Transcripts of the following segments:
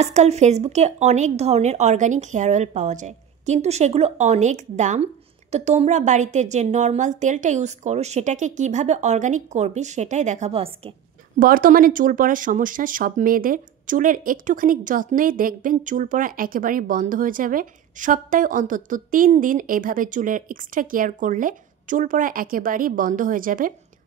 আজকাল ফেসবুকে অনেক ধরনের অর্গানিক হেয়ার অয়েল পাওয়া যায়, কিন্তু সেগুলো অনেক দাম। তো তোমরা বাড়িতে যে নর্মাল তেলটা ইউজ করো সেটাকে কিভাবে অর্গানিক করবে সেটাই দেখাবো আজকে। বর্তমানে চুল পড়ার সমস্যা সব মেয়েদের। চুলের একটুখানি যত্নই দেখবেন চুল পড়া একেবারে বন্ধ হয়ে যাবে। সপ্তাহে অন্তত 3 দিন এইভাবে চুলের এক্সট্রা কেয়ার করলে চুল পড়া একেবারেই বন্ধ হয়ে যাবে।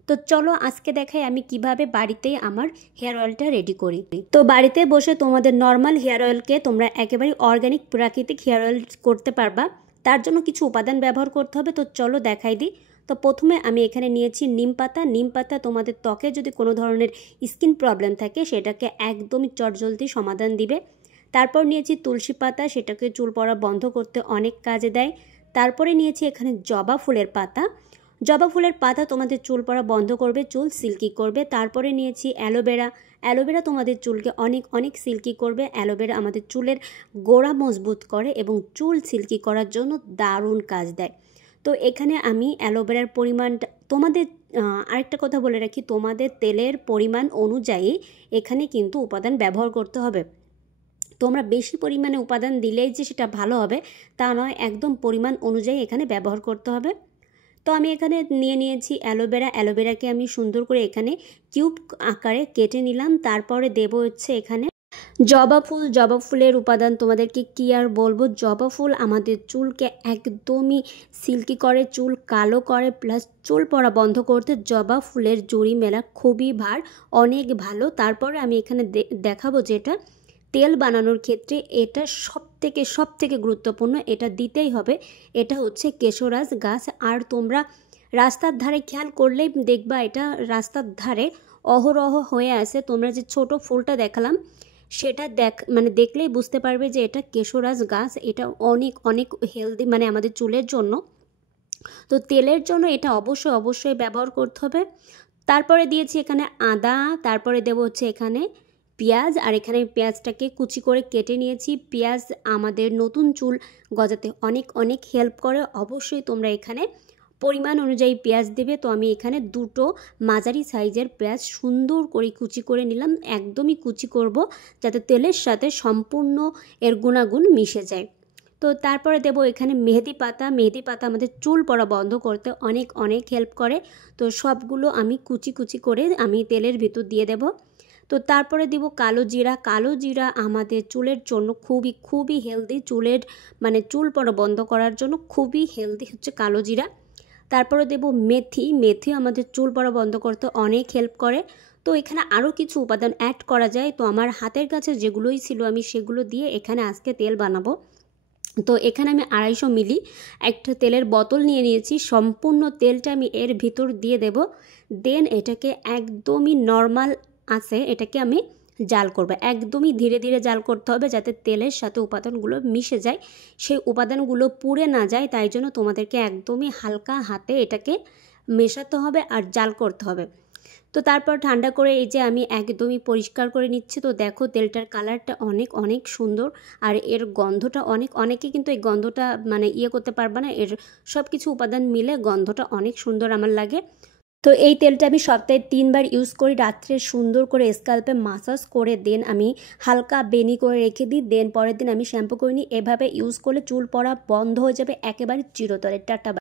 তো চলো আজকে দেখাই আমি কিভাবে বাড়িতেই আমার হেয়ার অয়েলটা রেডি করি। তো বাড়িতে বসে তোমাদের নর্মাল হেয়ার অয়েলকে তোমরা একেবারে অর্গানিক প্রাকৃতিক হেয়ার অয়েল করতে পারবা। তার জন্য কিছু উপাদান ব্যবহার করতে হবে। তো চলো দেখাই দিই। তো প্রথমে আমি এখানে নিয়েছি নিম পাতা। নিম পাতা তোমাদের ত্বকে যদি কোনো ধরনের স্কিন প্রবলেম থাকে সেটাকে একদমই চটজলদি সমাধান দিবে। তারপর নিয়েছি তুলসী পাতা, সেটাকে চুল পড়া বন্ধ করতে অনেক কাজে দেয়। তারপরে নিয়েছি এখানে জবা ফুলের পাতা। জবা ফুলের পাতা তোমাদের চুল পড়া বন্ধ করবে, চুল সিল্কি করবে। তারপরে নিয়েছি অ্যালোভেরা। অ্যালোভেরা তোমাদের চুলকে অনেক অনেক সিল্কি করবে। অ্যালোভেরা আমাদের চুলের গোড়া মজবুত করে এবং চুল সিল্কি করার জন্য দারুণ কাজ দেয়। তো এখানে আমি অ্যালোভেরার পরিমাণটা তোমাদের আরেকটা কথা বলে রাখি, তোমাদের তেলের পরিমাণ অনুযায়ী এখানে কিন্তু উপাদান ব্যবহার করতে হবে। তোমরা বেশি পরিমাণে উপাদান দিলেই যে সেটা ভালো হবে তা নয়, একদম পরিমাণ অনুযায়ী এখানে ব্যবহার করতে হবে। তো আমি এখানে নিয়েছি অ্যালোভেরা। অ্যালোভেরাকে আমি সুন্দর করে এখানে কিউব আকারে কেটে নিলাম। তারপরে দেব হচ্ছে এখানে জবা ফুল। জবা ফুলের উপাদান তোমাদেরকে কি আর বলবো। জবা ফুল আমাদের চুলকে একদমই সিল্কি করে, চুল কালো করে, প্লাস চুল পড়া বন্ধ করতে জবা ফুলের জুড়ি মেলা খুবই অনেক ভালো। তারপরে আমি এখানে দেখাবো যেটা তেল বানানোর ক্ষেত্রে এটা সব থেকে গুরুত্বপূর্ণ, এটা দিতেই হবে। এটা হচ্ছে কেশরাজ গাছ। আর তোমরা রাস্তার ধারে খেয়াল করলেই দেখবা এটা রাস্তার ধারে অহরহ হয়ে আছে। তোমরা যে ছোট ফুলটা দেখালাম সেটা দেখলেই বুঝতে পারবে যে এটা কেশরাজ গাছ। এটা অনেক অনেক হেলদি, আমাদের চুলের জন্য। তো তেলের জন্য এটা অবশ্যই ব্যবহার করতে হবে। তারপরে দিয়েছি এখানে আদা। তারপরে দেবো হচ্ছে এখানে পেঁয়াজ। আর এখানে পেঁয়াজটাকে কুচি করে কেটে নিয়েছি। পেঁয়াজ আমাদের নতুন চুল গজাতে অনেক অনেক হেল্প করে। অবশ্যই তোমরা এখানে পরিমাণ অনুযায়ী পেঁয়াজ দেবে। তো আমি এখানে 2টো মাঝারি সাইজের পেঁয়াজ সুন্দর করে কুচি করে নিলাম। একদমই কুচি করব যাতে তেলের সাথে সম্পূর্ণ এর গুণাগুণ মিশে যায়। তো তারপরে দেব এখানে মেহেদি পাতা। মেহেদি পাতা আমাদের চুল পড়া বন্ধ করতে অনেক অনেক হেল্প করে। তো সবগুলো আমি কুচি করে আমি তেলের ভিতর দিয়ে দেব। তো তারপরে দিব কালো জিরা। কালো জিরা আমাদের চুলের জন্য খুবই হেলদি। চুল পড়া বন্ধ করার জন্য খুবই হেলদি হচ্ছে কালো জিরা। তারপরে দেব মেথি। মেথি আমাদের চুল পড়া বন্ধ করতে অনেক হেল্প করে। তো এখানে আরও কিছু উপাদান অ্যাড করা যায়। তো আমার হাতের কাছে যেগুলোই ছিল আমি সেগুলো দিয়ে এখানে আজকে তেল বানাবো। তো এখানে আমি 250 মিলি একটা তেলের বোতল নিয়েছি। সম্পূর্ণ তেলটা আমি এর ভিতর দিয়ে দেব। দেন এটাকে একদমই নর্মাল আছে এটাকে আমি জাল করব। একদমই ধীরে ধীরে জাল করতে হবে যাতে তেলের সাথে উপাদানগুলো মিশে যায়, সেই উপাদানগুলো পুড়ে না যায়। তাই জন্য তোমাদেরকে একদমই হালকা হাতে এটাকে মেশাতে হবে আর জাল করতে হবে। তো তারপর ঠান্ডা করে এই যে আমি একদমই পরিষ্কার করে নিচ্ছি। তো দেখো তেলটার কালারটা অনেক অনেক সুন্দর আর এর গন্ধটা অনেকে কিন্তু এই গন্ধটা করতে পারবে না। এর সব কিছু উপাদান মিলে গন্ধটা অনেক সুন্দর আমার লাগে। তো এই তেলটা আমি সপ্তাহে 3 বার ইউজ করি। রাত্রে সুন্দর করে স্ক্যাল্পে মাসাজ করে দেন আমি হালকা বেনি করে রেখে দিই। দেন পরের দিন আমি শ্যাম্পু করে নিই। এভাবে ইউজ করলে চুল পড়া বন্ধ হয়ে যাবে একেবারে চিরতরে। টাটা।